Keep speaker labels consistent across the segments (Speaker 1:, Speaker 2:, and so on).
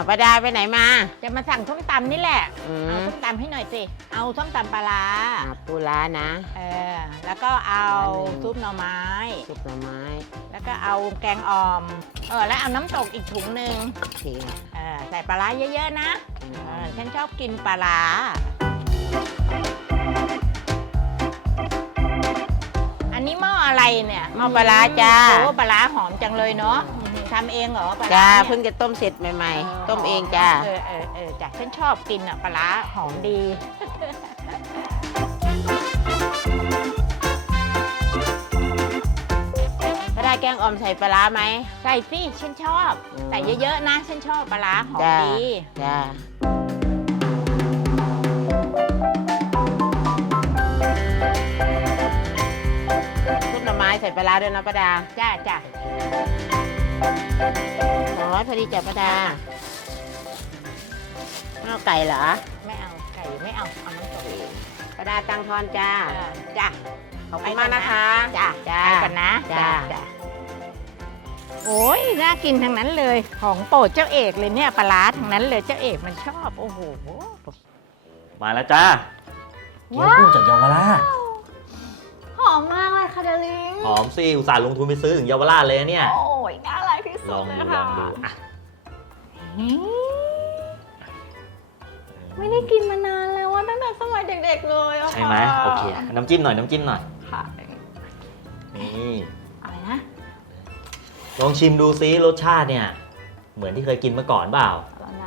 Speaker 1: ป้าดาไปไหนมา
Speaker 2: จะมาสั่งส้มตำนี่แหละเอาส้มตำให้หน่อยสิเอาส้มตำปลาร้า
Speaker 1: ปูร้านะ
Speaker 2: แล้วก็เอาซุปหน่อไม้แล้วก็เอาแกงอ่อมแล้วเอาน้ำตกอีกถุงหนึ่งใส่ปลาร้าเยอะๆนะฉันชอบกินปลาร้าอันนี้หม้ออะไรเนี่ย
Speaker 1: หม้อปลาร้าจ้า
Speaker 2: โอ้ปลาร้าหอมจังเลยเนาะทำเองเหรอปลาร้า
Speaker 1: จ้าเพิ่งจะต้มเสร็จใหม่ๆต้มเองจ้า
Speaker 2: จ้ะฉันชอบกินปลาร้าหอมดี
Speaker 1: ป้าดาแกงอ่อมใส่ปลาร้าไหม
Speaker 2: ใส่สิฉันชอบใส่เยอะๆนะฉันชอบปลาร้าหอมดี
Speaker 1: จ้าซุปหน่อไม้ใส่ปลาร้าด้วยนะป้าดา
Speaker 2: จ้า
Speaker 1: 200พอดีจ้ะป้าดาไม่เอาไก่เหรอ
Speaker 2: ไม่เอาไก่ไม่เอาน้ำตก
Speaker 1: ป้าดาตังทอนจ้าขอบคุณมากนะคะ
Speaker 2: จ้าไปกันนะจ้าโอ้ยน่ากินทั้งนั้นเลยของโปรดเจ้าเอกเลยเนี่ยปลาร้าทั้งนั้นเลยเจ้าเอกมันชอบโอ้โห
Speaker 3: มาแล้วจ้าเกี๊ยวกุ้งจากเยาวราช
Speaker 4: หอมมากเลยค่ะเดลิง
Speaker 3: หอมสิอุตส่าห์ลงทุนไปซื้อถึงเยาวราชเลยเนี่ย
Speaker 4: โอ้ยน่ารักที่สุดเลยค่ะ
Speaker 3: ลองดูอ่ะ
Speaker 4: ไม่ได้กินมานานแล้วว่าตั้งแต่สมัยเด็กๆเลย
Speaker 3: ใช่ไหมโอเคน้ำจิ้มหน่อย
Speaker 4: ค่ะ
Speaker 3: นี่
Speaker 4: อะไรนะ
Speaker 3: ลองชิมดูซิรสชาติเนี่ยเหมือนที่เคยกินมาก่อนเปล่า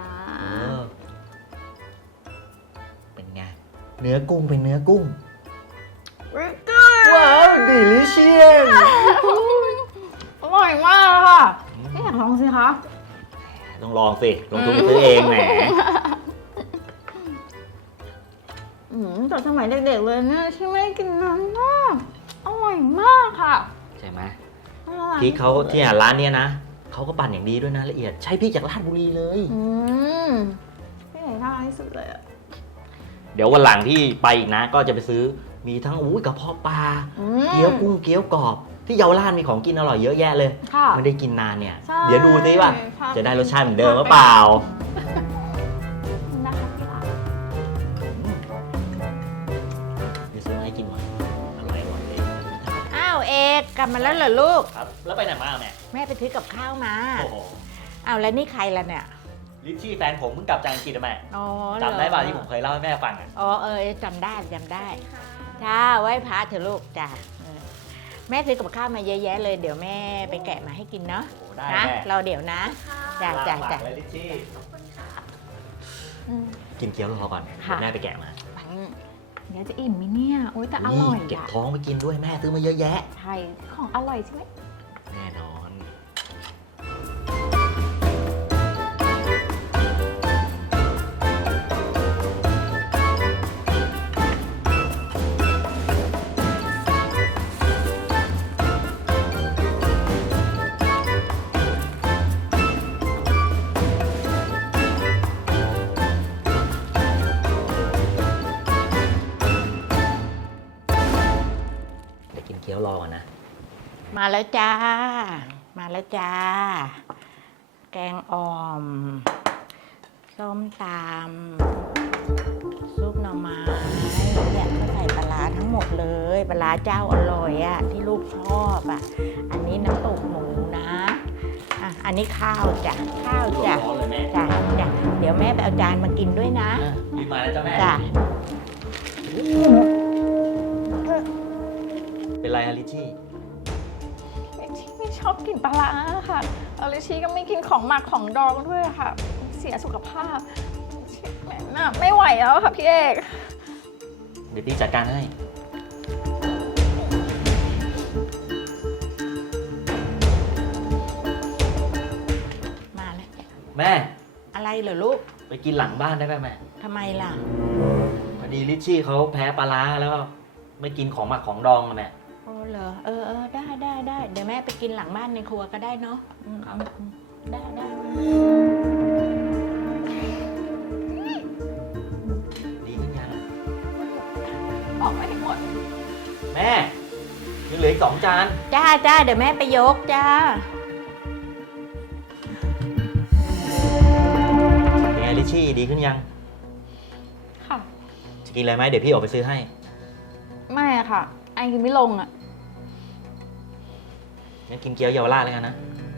Speaker 3: เป็นไงเนื้อกุ้งเป็นเนื้อกุ้งว้าวดิลิเชียส
Speaker 4: อร่อยมากค่ะไม่อยากลองสิคะ
Speaker 3: ต้องลองสิลงทุนไปซื้อเองแหม
Speaker 4: แต่สมัยเด็กๆเลยเนี่ยที่ไม่ได้กินนานมากอร่อยมากค่ะ
Speaker 3: ใช่ไหมพริกเขาที่ร้านเนี้ยนะเขาก็ปั่นอย่างดีด้วยนะละเอียดใช้พริกจากราชบุรีเลย
Speaker 4: พี่ใหญ่น่ารักที่สุดเลยอะ
Speaker 3: เดี๋ยววันหลังที่ไปอีกนะก็จะไปซื้อมีทั้งกระเพาะปลาเกี๊ยวกุ้งเกี๊ยวกรอบที่เยาวราชมีของกินอร่อยเยอะแยะเลยไม่ได้กินนานเนี่ยเดี๋ยวดูซิว่าจะได้รสชาติเหมือนเดิมหรือเปล่าเดี๋ยวซื้อมาให้กินหน่อยอร่อยเลย
Speaker 2: อ้าวเอกกลับมาแล้วเหรอลูก
Speaker 3: ครับแล้วไปไหนมา
Speaker 2: แม่ไปซื้อกับข้าวมา
Speaker 3: โอ้โห
Speaker 2: อ้าวแล้วนี่ใครล่ะเนี่ย
Speaker 3: ลิชชี่แฟนผมเพิ่งกลับจากอังกฤษแม่จำได้ป่ะที่ผมเคยเล่าให้แม่ฟัง
Speaker 2: จำได้จ้าไหว้พระเถอะลูกจ้าแม่ซื้อกับข้าวมาเยอะแยะเลยเดี๋ยวแม่ไปแกะมาให้กินเนาะนะเราเดี๋ยวนะจ้า
Speaker 3: ลิชชี่กินเกี๊ยวรอก่อนแม่ไปแกะมา
Speaker 4: เดี๋ยวจะอิ่มไหมเนี่ยโอ๊ยแต่อร่อย
Speaker 3: เก็บท้องไปกินด้วยแม่ซื้อมาเยอะแยะ
Speaker 4: ใช่ของอร่อยใช่ไหม
Speaker 3: แน่นอนเกี๊ยวรอก่อนนะ
Speaker 2: มาแล้วจ้าแกงอ่อมส้มตำซุปหน่อไม้เนี่ยก็ใส่ปลาร้าทั้งหมดเลยปลาร้าเจ้าอร่อยอ่ะที่ลูกชอบอ่ะอันนี้น้ำตกหมูนะอันนี้ข้าวจ้ะเดี๋ยวแม่ไปเอาจานมากินด้วยนะ
Speaker 3: รีบมาแล้วจ้ะแม่
Speaker 2: จ้ะ
Speaker 3: เป็นไรฮะลิชชี่
Speaker 4: ไม่ชอบกินปลาร้าค่ะลิชชี่ก็ไม่กินของหมักของดองด้วยค่ะเสียสุขภาพไม่ไหวแล้วค่ะพี่เอก
Speaker 3: เดี๋ยวพี่จัดการให้
Speaker 2: มาแล้ว
Speaker 3: แม่
Speaker 2: อะไรเหรอลูก
Speaker 3: ไปกินหลังบ้านได้ไหมแม่
Speaker 2: ทำไมล่ะ
Speaker 3: พอดีลิชชี่เขาแพ้ปลาร้าแล้วไม่กินของหมักของดองแม่
Speaker 2: โอ้เหรอได้เดี๋ยวแม่ไปกินหลังบ้านในครัวก็ได้เนาะได้
Speaker 3: ดีขึ้นยัง
Speaker 4: ออกไม่หมด
Speaker 3: แม่ยังเหลืออีก2 จาน
Speaker 2: จ้าเดี๋ยวแม่ไปยกจ้า
Speaker 3: ชี่ดีขึ้นยัง
Speaker 4: ค่ะ
Speaker 3: จะกินอะไรไหมเดี๋ยวพี่ออกไปซื้อให้
Speaker 4: ไม่อะค่ะ ไอกินไม่ลงอะ
Speaker 3: งั้นกินเกี๊ยวเยาวราชแล้วกันนะ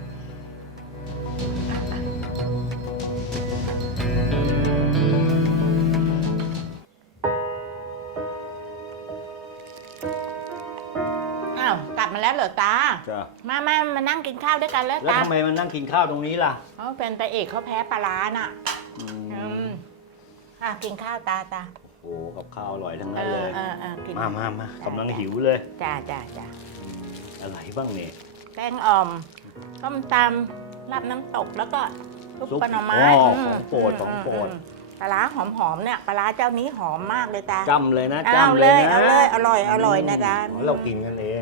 Speaker 2: อ้าวกลับมาแล้วเหรอตา
Speaker 5: จ้ะ
Speaker 2: มานั่งกินข้าวด้วยกันแล้ว
Speaker 5: แล้ว
Speaker 2: ตา
Speaker 5: ทำไมมันนั่งกินข้าวตรงนี้ล่ะ
Speaker 2: เขาเป็นตาเอกเขาแพ้ปลาร้าน่ะ
Speaker 5: อื
Speaker 2: อื
Speaker 5: ม
Speaker 2: มกินข้าวตา
Speaker 5: โอ้กับข้าวอร่อยทั้งนั้นเลย
Speaker 2: กิน
Speaker 5: มากำลังหิวเลย
Speaker 2: จ้า
Speaker 5: อืมอะไรบ้างเนี่ย
Speaker 2: แกงอ่อมต้มตำลาบน้ำตกแล้วก็ซุป
Speaker 5: ซุป
Speaker 2: ปลาหน่อไม้
Speaker 5: ของโปรดของโปรด
Speaker 2: ปลาร้าหอมๆเนี่ยปลาร้าเจ้านี้หอมมากเลยตา
Speaker 5: จำเลยนะ
Speaker 2: เอา
Speaker 5: จำ
Speaker 2: เล
Speaker 5: เลย
Speaker 2: ย
Speaker 5: นะ
Speaker 2: เอาเลยอร่อยนะตา
Speaker 5: เรากินกันเอง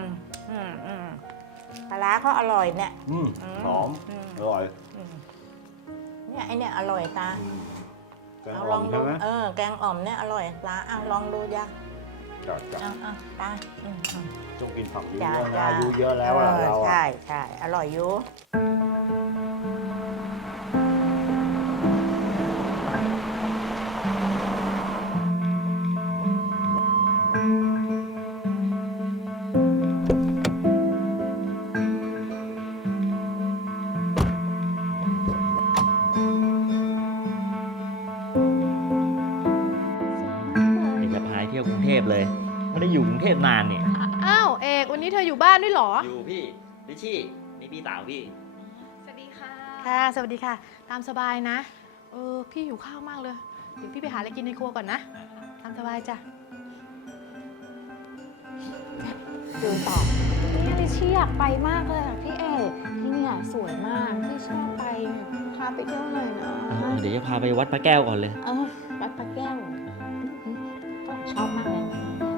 Speaker 2: ปลาร้าเขาอร่อยเนี่ย
Speaker 5: หอม อร่อย
Speaker 2: เนี่ยไอเนี่ยอร่อยตา
Speaker 5: แกง
Speaker 2: เอา
Speaker 5: อ่
Speaker 2: ล
Speaker 5: อ
Speaker 2: อง
Speaker 5: ม
Speaker 2: ดู
Speaker 5: ใช่ไหม
Speaker 2: แกงอ่อมเนี่ยอร่อยตาเอาลองดูจ้ะ
Speaker 5: จ้ะจ้ะ
Speaker 2: เอาตา
Speaker 5: ต้องกินผักเย
Speaker 2: จ้ะ
Speaker 5: อะๆนะ
Speaker 2: จ้ะ
Speaker 5: อายุเยอะแล้วอะเราอะ
Speaker 2: ใช่อร่อยอยู่
Speaker 3: เดี๋ยวจะพาเที่ยวกรุงเทพเลย ไม่ได้อยู่กรุงเทพนานเนี่ย
Speaker 6: อ้าวเอกวันนี้เธออยู่บ้านด้วยเหรอ
Speaker 3: อยู่พี่ลิชชี่นี่พี่สาวพี่
Speaker 6: สวัสดีค่ะ ค่ะ สวัสดีค่ะ ตามสบายนะ พี่หิวข้าวมากเลย เดี๋ยวพี่ไปหาอะไรกินในครัวก่อนนะ ตามสบายจ้ะ
Speaker 2: ดูต่อ
Speaker 4: นี่ลิชี่อยากไปมากเลยอะพี่เอกที่เนี่ยสวยมากพี่ชอบไปพาไปเที่ยวหน่อยนะ
Speaker 3: เดี๋ยวจะพาไปวัดพระแก้วก่อนเลย
Speaker 4: วัดพระแก้วก็ชอบมากเลย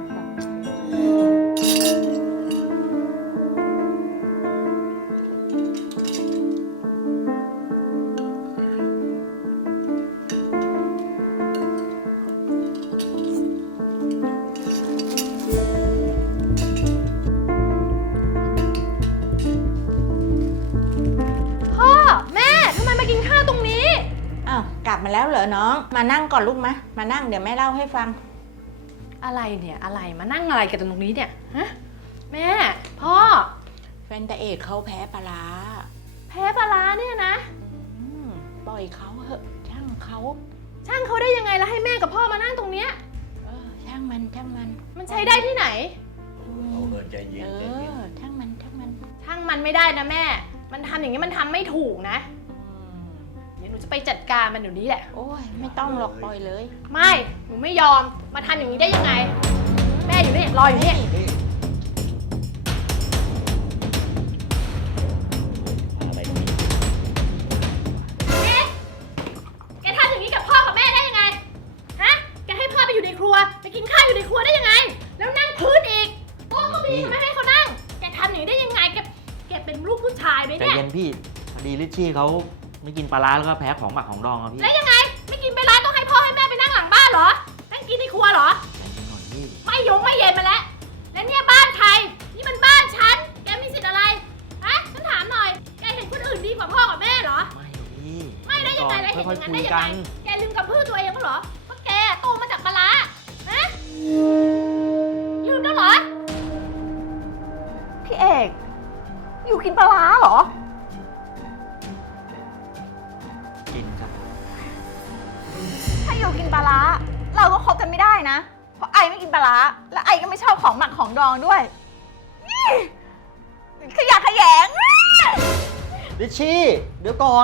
Speaker 6: พ่อ แม่ทำไมมากินข้าวตรงนี้
Speaker 2: อ้าวกลับมาแล้วเหรอน้อง มานั่งก่อนลูกมานั่งเดี๋ยวแม่เล่าให้ฟัง
Speaker 6: อะไรเนี่ย อะไรมานั่งอะไรกันตรงนี้เนี่ย ฮะ แม่ พ่อ
Speaker 2: แฟนตาเอกเขาแพ้ปลาร้า
Speaker 6: แพ้ปลาร้าเนี่ยนะ
Speaker 2: ปล่อยเขาเหอะช่างเขา
Speaker 6: ช่างเขาได้ยังไงแล้วให้แม่กับพ่อมานั่งตรงเนี้ย
Speaker 2: ช่างมัน
Speaker 6: มันใช้ได้ที่ไหน
Speaker 5: เอาเงินใจเย็นใจเย็น
Speaker 2: ช่างมัน
Speaker 6: ช่างมันไม่ได้นะแม่ มันทำอย่างนี้มันทำไม่ถูกนะ เดี๋ยวหนูจะไปจัดการมันเดี๋ยวนี้แหละ
Speaker 2: โอ้ยไม่ต้องหรอกปล่อยเลย
Speaker 6: ไม่ หนูไม่ยอม มาทำอย่างนี้ได้ยังไง แม่อยู่นี่ รออยู่นี่
Speaker 3: อะไรนี่
Speaker 6: เอ๊ะแกทำอย่างนี้กับพ่อกับแม่ได้ยังไง ฮะ แกให้พ่อไปอยู่ในครัว ไปกินข้าวอยู่ในครัวได้ยังไง แล้วนั่งพื้นอีกโต๊ะก็มีทำไมให้เขานั่ง แกทำอย่างนี้ได้ยังไง แกเป็นลูกผู้ชายไหม
Speaker 3: ใจ
Speaker 6: เนี่ย
Speaker 3: เย็นพี่พอดีลิชชี่เขาไม่กินปลาร้าแล้วก็แพ้ของหมักของดองอะพี่
Speaker 6: แล้วยังไง ไม่กินไปร้านต้องให้พ่อให้แม่ไปนั่งหลังบ้านเหรอ นั่งกินในครัวเหรอ
Speaker 3: ใจเย็นหน่อยพี่
Speaker 6: ไม่ยงไม่เย็นมาแล้ว แล้วเนี่ยบ้านใคร นี่มันบ้านฉัน แกมีสิทธิ์อะไร ฮะ ฉันถามหน่อย แกเห็นคนอื่นดีกว่าพ่อกับแม่เหรอ
Speaker 3: ไม่หรอกพี่
Speaker 6: ไม่ได้ยังไงเลยเห็น
Speaker 3: ค่
Speaker 6: อ
Speaker 3: อย
Speaker 6: ย่าง
Speaker 3: ๆ
Speaker 6: นั้น
Speaker 3: คุ
Speaker 6: ได้
Speaker 3: ย
Speaker 6: ยัง
Speaker 3: กั
Speaker 6: ไง
Speaker 3: น
Speaker 6: แกลืมกับพืชตัวเองแล้วเหรอว่าแกโตมาจากปลาร้าฮะ ลืมแล้วเหรอ
Speaker 4: พี่เอกอยู่กินปลาร้าเหรอ
Speaker 3: กินครับ
Speaker 4: ถ้าอยู่กินปลาร้าเราก็คบกันไม่ได้นะ เพราะไอไม่กินปลาร้าและไอก็ไม่ชอบของหมักของดองด้วยนี่ขยะแขยง
Speaker 3: ลิชชี่เดี๋ยวก่อน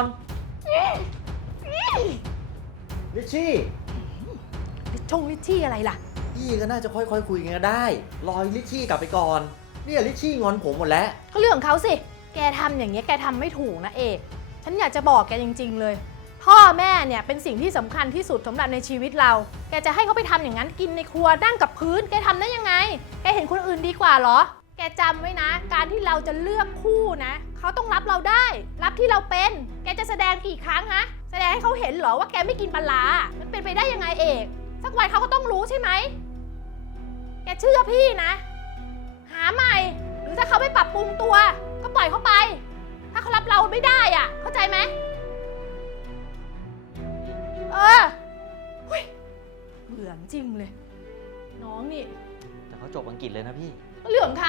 Speaker 3: ลิชชี่
Speaker 6: ชงลิชชี่อะไรล่ะ
Speaker 3: พี่ก็น่าจะค่อยๆคุยกันก็ได้รอลิชชี่กลับไปก่อนเนี่ยลิชชี่งอนผมหมดแล้ว
Speaker 6: ก็เรื่องของเขาสิ แกทำอย่างเงี้ยแกทำไม่ถูกนะเอก ฉันอยากจะบอกแกจริงๆเลย พ่อแม่เนี่ยเป็นสิ่งที่สำคัญที่สุดสำหรับในชีวิตเรา แกจะให้เขาไปทำอย่างนั้นกินในครัวนั่งกับพื้น แกทำได้ยังไง แกเห็นคนอื่นดีกว่าเหรอ แกจำไว้นะ การที่เราจะเลือกคู่นะ เขาต้องรับเราได้ รับที่เราเป็น แกจะแสดงกี่ครั้งฮะ แสดงให้เขาเห็นเหรอว่าแกไม่กินปลาร้ามันเป็นไปได้ยังไงเอก สักวันเขาก็ต้องรู้ใช่ไหม แกเชื่อพี่นะ หาใหม่ หรือถ้าเขาไม่ปรับปรุงตัว ก็ปล่อยเขาไป ถ้าเขารับเราไม่ได้อ่ะ เข้าใจไหมเฮ้ยเบื่อจริงเลย น้องนี่
Speaker 3: แต่เขาจบอังกฤษเลยนะพี่
Speaker 6: เรื่องของเขา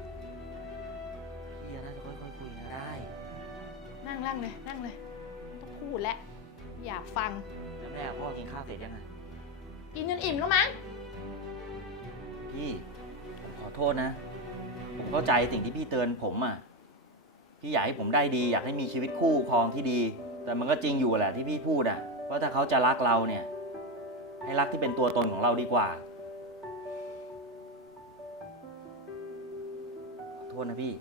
Speaker 3: พี่น่าจะค่อยๆคุยนะได้
Speaker 6: นั่งเลยนั่งเลยไม่ต้องพูดแล้วอยากฟัง
Speaker 3: แล้วแม่กับพ่อกินข้าวเสร็จยังไง
Speaker 6: กินจนอิ่มแล้วมั้ง
Speaker 3: พี่ผมขอโทษนะ ผมเข้าใจสิ่งที่พี่เตือนผมอ่ะ พี่อยากให้ผมได้ดี อยากให้มีชีวิตคู่ครองที่ดี แต่มันก็จริงอยู่แหละที่พี่พูดอ่ะว่าถ้าเขาจะรักเราเนี่ย ให้รักที่เป็นตัวตนของเราดีกว่าขอโทษนะพี่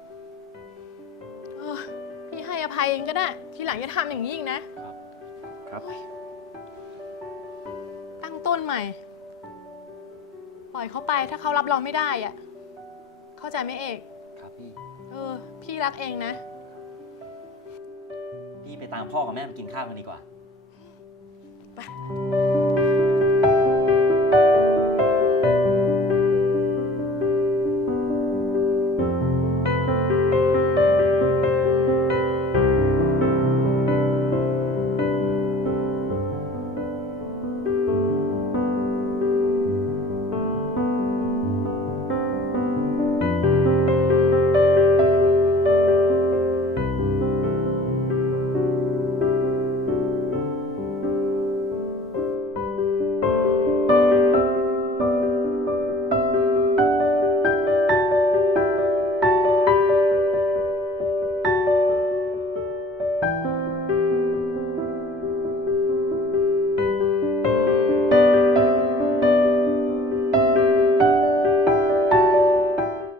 Speaker 6: พี่ให้อภัยเองก็ได้ ทีหลังอย่าทำอย่างนี้อีกนะ
Speaker 5: ครับ
Speaker 6: ตั้งต้นใหม่ ปล่อยเขาไปถ้าเขารับเราไม่ได้อะเข้าใจไหมเอก
Speaker 3: ครับพี่
Speaker 6: พี่รักเองนะ
Speaker 3: พี่ไปตามพ่อกับแม่มากินข้าวกันดีกว่า
Speaker 6: ไป